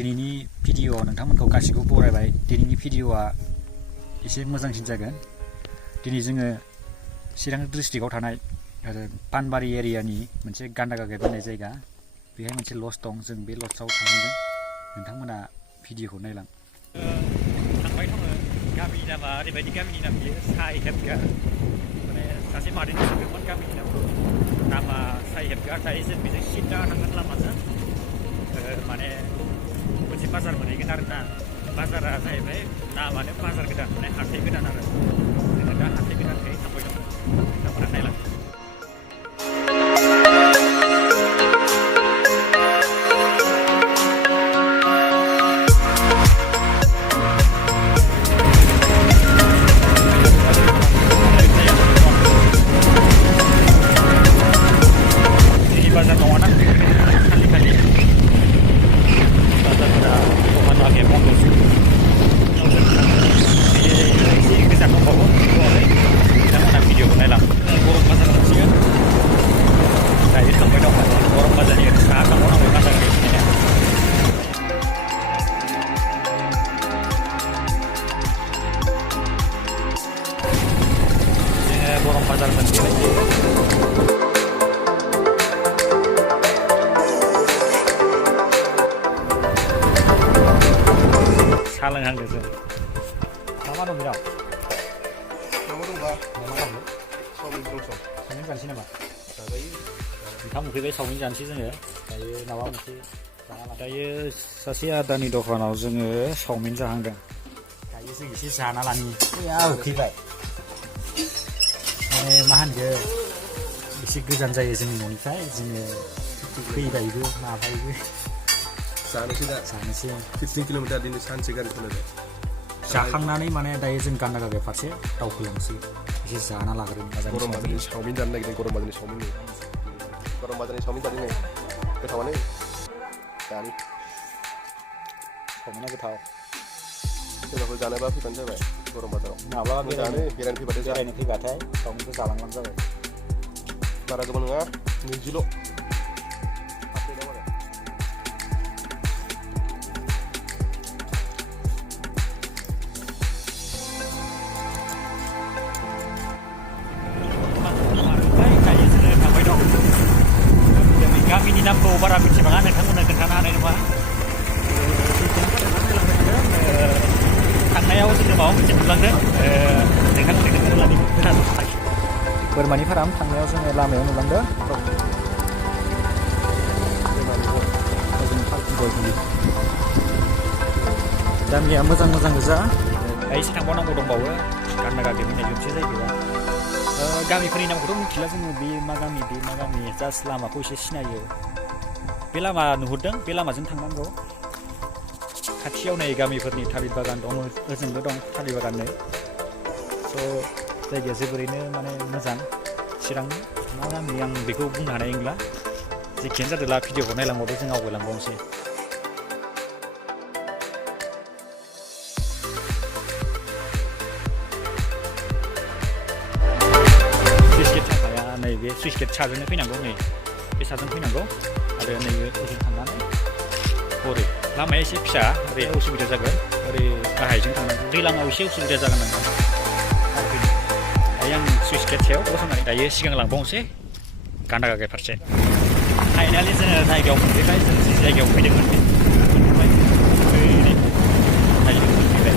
दिनैनि भिडिअ नोंथांमोनखौ गासिखौबो बरायबाय। दिनैनि भिडिअआ एसे मोजांसिन जागोन। दिनै जोङो चिरां डिस्ट्रिक्टआव थानाय पानबारि एरियानि मोनसे गान्दागागेब होननाय जायगा, बेहाय मोनसे लज दं। जों बे लजआव थांदों। नोंथांमोना भिडिअखौ नायलां। थांबाय दङ। गामिनि नामा ओरैबायदि गामिनि नाम बियो साइ हेबगार, माने सासे मादैनि सोंदोंमोन गामिनि नामखौ। नामा साइ हेबगार। दायो जों बेजों सिदा थांगोन लामाजों, माने मोनसे बाजार मोनहैगोन आरोना। बाजारा जाहैबाय नामानो बाजार गोदान, माने हाथाइ गोदान आरो। जोङो दा हाथाइ गोदानखै थांबाय दङ। नोंथांमोना नायलां। बाजार नङाना खालि खालि बाजारफोरा दखान बन्द'सो। एसे गोजान दंबावो बिथांमोना भिडिअखौ नायलां। गरम बाजार मोनसिगोन। दायो थांबाय दं। गरम बाजारनि साहा थांबावनांगौ बाजार गैया। जोङो गरम बाजार मोनफैबाय। साहा लोंहांदों जों। मा दं बेनाव? माबा दंबा मा खालामनो? चावमिन दं। चावमिन जानोसै नामा? जाजायो। ओंखाम उखैबाय, चावमिन जानोसै जोङो। दायो माबा मोनसे दायो सासे आदानि दखानाव जोङो चावमिन जाहांदों। दायो जों एसे जाना लानि। उखैबाय। माने मा होनगो, एसे गोजान जायो जोंनि न'निफ्राय। जोङो फैबायबो माबायबो जानोसै दा। जानोसै 15 किल'मिटार दिनै सानसे गारि सालायबाय। जाखांनानै माने दायो जों गान्दागागेब फारसे दावखोलांसै। एसे जाना लाग्रोनि। गरम बाजारनि चावमिन जानो नागिरदों। गरम बाजारनि चावमिन जादों नै। गोथावानो दानि चावमिना गोथाव। सोरबाफोर जानोबा फैबानो जाबाय गरम बाजाराव। माब्लाबा बेरायनो फैबाथाय चावमिनखौ जालांबानो जाबाय। बारा गोबां नङा, 20ल'। गामिनि नामखौ बारा मिथिबाङा, नोंथांमोननो खोन्थानो हानाय नङा। थांनायाव जोङो माबा मोनसे नुलांदों। नोंथांमोननि खोनाजोब्बाय। बोरमानि फार्म थांनायाव जोङो लामायाव नुलांदों। गामिया मोजां मोजां गोजा। एसे थांबावनांगौ दंबावो। गान्दागागेब होननाय मोनसे जायगाया। गामिफोरनि नामखौथ' मिथिला जोङो। बे मा गामि जास्ट लामाखौ एसे सिनायो। बे लामा नुहुरदों, बे लामाजों थांनांगौ। खाथियाव नै गामिफोरनि थालिर बागान दं, ओजोंबो दं थालिर बागाननो। स' जायगाया जोबोरैनो माने मोजां। चिरांनि मा गामि आं बेखौ बुंनो हानाय नंला। जेखियानो जादोंला भिडिअखौ नायलांबावदो, जों आवगायलांबावनोसै। नैबे सुइस गेट साजोंनो फैनांगौ। नै बे साजों फैनांगौ आरो नैबे ओजों थांनानै हरै लामाया एसे फिसा, ओरै उसुबिदा जागोन। ओरै गाहायजों थांनांगौ। दैलाङाव एसे उसुबिदा जागोन नांगौ। दायो आं सुइस गेट सायाव गसंनानै दायो सिगां लांबावनोसै गान्दागागेब फारसे। फाइनालि जोङो जायगायाव मोनफैबाय। जों जि जायगायाव फैदोंमोन मोनफैबाय। दायो मोनफैबाय।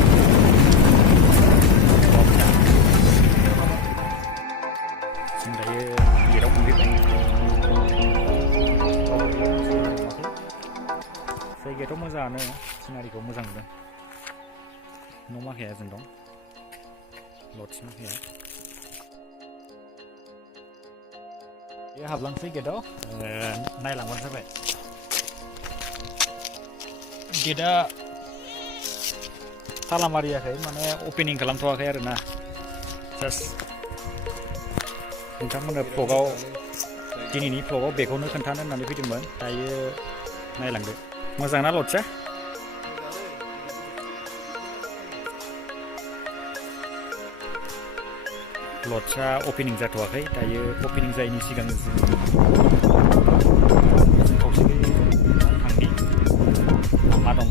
जों दायो गेटआव मोनफैबाय। जायगायाथ' मोजाङानो, सिनारिखौ मोजां नुदों। न' माखाया जों दं, लडस माखाया। बे हाबलांसै गेटआव, नायलांबानो जाबाय। गेटआ ताला मारियाखै, माने अपेनिं खालामथ'वाखै आरोना। जास्ट नोंथांमोननो भ्लगाव, दिनैनि भ्लगाव बेखौनो खोन्थानो होननानै फैदोंमोन। दायो नायलांदो। मोजां ना लडसा? लडसा अपेनिं जाथ'वाखै। दायो अपेनिं जायैनि सिगां जों खावसे थांनि मा दं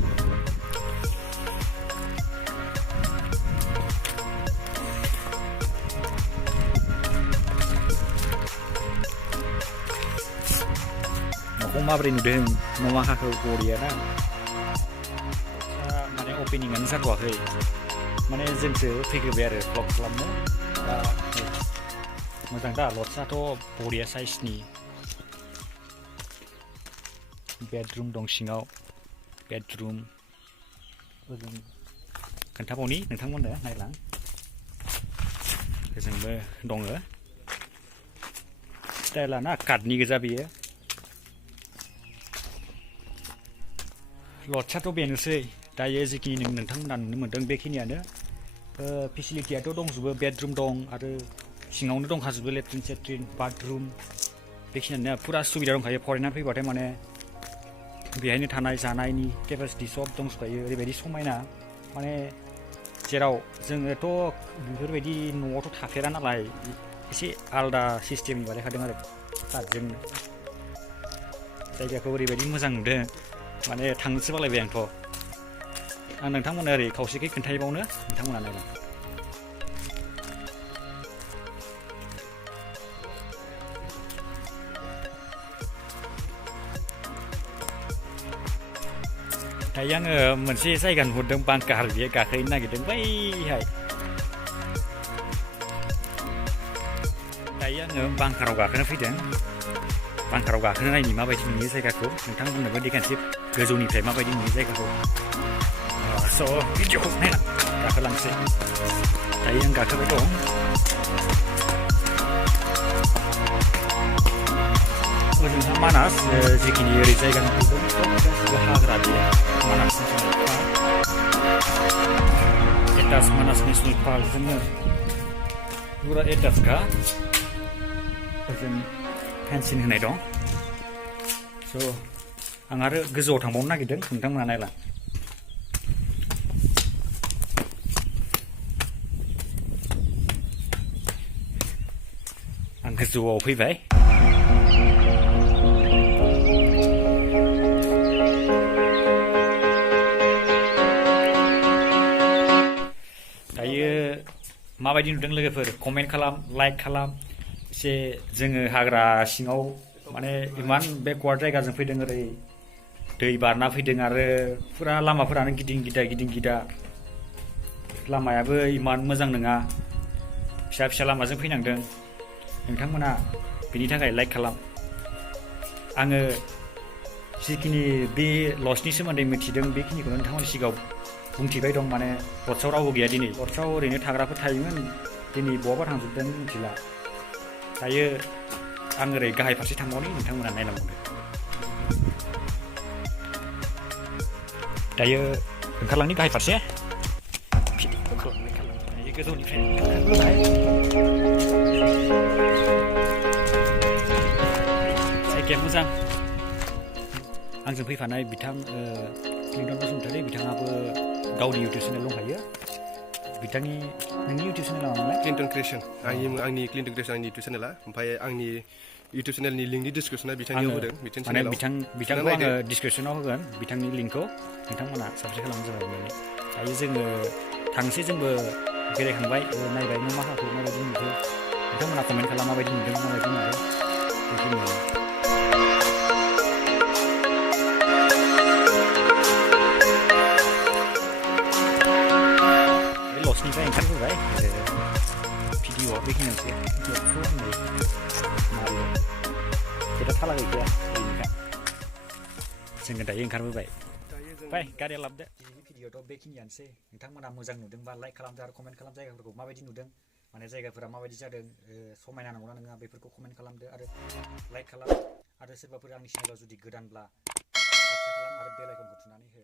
माबोरै नुदों नमाखाखौ बरिया ना माने अपेनिंआनो जाथ'वाखै माने जोंसो फैग्रोबाय आरो ब्लग खालामनो दा मोजां दा लजआथ' बरिया साइजनि बेडरुम दं सिङाव बेडरुम ओजों खोन्थाबावनि नोंथांमोननो नायलां ओजोंबो दङ स्टाइला ना काटनि गोजा बेयो लजआथ' बेनोसै दायो जिखिनि नोंथांमोना नुनो मोन्दों बेखिनियानो फेसिलिटियाथ' दंजोबो बेडरुम दं आरो सिङावनो दंखाजोबो लेट्रिन सेट्रिन बाथरुम बेखिनियानो फुरा सुबिदा दंखायो फरायनानै फैबाथाय माने बेहायनो थानाय जानायनि केपासिटि सब दंजोबखायो ओरैबायदि समायना माने जेराव जोङोथ' बेफोरबायदि न'आवथ' थाफेरा नालाय एसे आलादा सिस्टेमनि बानायखादों आरो काटजों जायगाखौ ओरैबायदि मोजां नुदों माने थांनोसो बालायबाय आं नोंथांमोननो ओरै खावसेखै खोन्थाहैबावनो नोंथांमोना नायलां दायो आङो मोनसे जायगा नुहुरदों बांकार बेयो गाखोहैनो नागिरदों बैहाय दायो आङो बांकाराव गाखोनो फैदों बांकाराव गाखोनो नायनि माबायदि नुयो जायगाखौ नोंथांमोननोबो देखायनोसै गोजौनिफ्राय माबायदि नुयो जायगाखौ स' भिडिअखौ नायना गाखोलांसै दायो आं गाखोबाय दं ओजोंहा मानास जिखिनि ओरै जायगा नुदों गासिबो हाग्रा बेयो मानास नेसनेल पार्क एटाच मानास नेसनेल पार्कजोंनो पुरा एटाचखा ओजों फेन्सिं होनाय दं स' आं आरो गोजौआव थांबावनो नागिरदों नोंथांमोना नायला आं गोजौआव फैबाय दायो माबायदि नुदों लोगोफोर कमेन्ट खालाम लाइक खालाम एसे जोङो हाग्रा सिङाव माने इमान बेकवार्ड जायगाजों फैदों ओरै दै बारना फैदों आरो फुरा लामाफोरानो गिदिं गिदा लामायाबो इमान मोजां नङा फिसा फिसा लामाजों फैनांदों नोंथांमोना बेनि थाखाय लाइक खालाम आङो जिखिनि बे लजनि सोमोन्दै मिथिदों बेखिनिखौनो नोंथांमोननि सिगाङाव बुंथिबाय दं माने लजआव रावबो गैया दिनै लजआव ओरैनो थाग्राफोर थायोमोन दिनै बहाबा थांजोबदों मिथिला दायो आं ओरै गाहाय फारसे थांबावनि नोंथांमोना नायलांबावदो दायो ओंखारलांनि गाहाय फारसे गोजौनिफ्राय जायगाया मोजां आंजों फैफानाय बिथां क्लिन्टन बसुमतारी बिथाङाबो गावनि इउटुब चेनेल दंखायो बिथांनि नोंनि इउटुब चेनेला मामोनलाय क्लिन्टन क्रिएसन आंनि क्लिन्टन क्रिएसन आंनि इउटुब चेनेला ओमफ्राय आंनि इउटुब चेनेलनि लिंकनि डिसक्रिपसना बिथांनियाव होदों माने बिथांखौ आङो डिसक्रिपसनाव होगोन बिथांनि लिंकखौ नोंथांमोना साबस्क्राइब खालामनो जाबाय दायो जोङो थांसै जोंबो बेरायखांबाय नायबाय नमाखाखौ माबायदि नुदों नोंथांमोना कमेन्ट खालाम माबायदि नुदों माबायदि नुदों बेखिनियानो लजनिफ्राय ओंखारबोबाय भिडिअ'आ बेखिनियानोसै खोथा थाला गैखाया ओरैनोखा जोङो दायो ओंखारबोबाय बाय गारिया लाबोदो दिनैनि भिडिअ'आथ' बेखिनियानोसै नोंथांमोना मोजां नुदोंबा लाइक खालामदो आरो कमेन्ट खालाम जायगाफोरखौ माबायदि नुदों माने जायगाफोरा माबायदि जादों समायना नंगौना नङा बेफोरखौ कमेन्ट खालामदो आरो लाइक खालाम आरो सोरबाफोर आंनि चेनेलाव जुदि गोदानब्ला साबस्क्राइब खालाम आरो बेल आइकनखौ थुनानै हो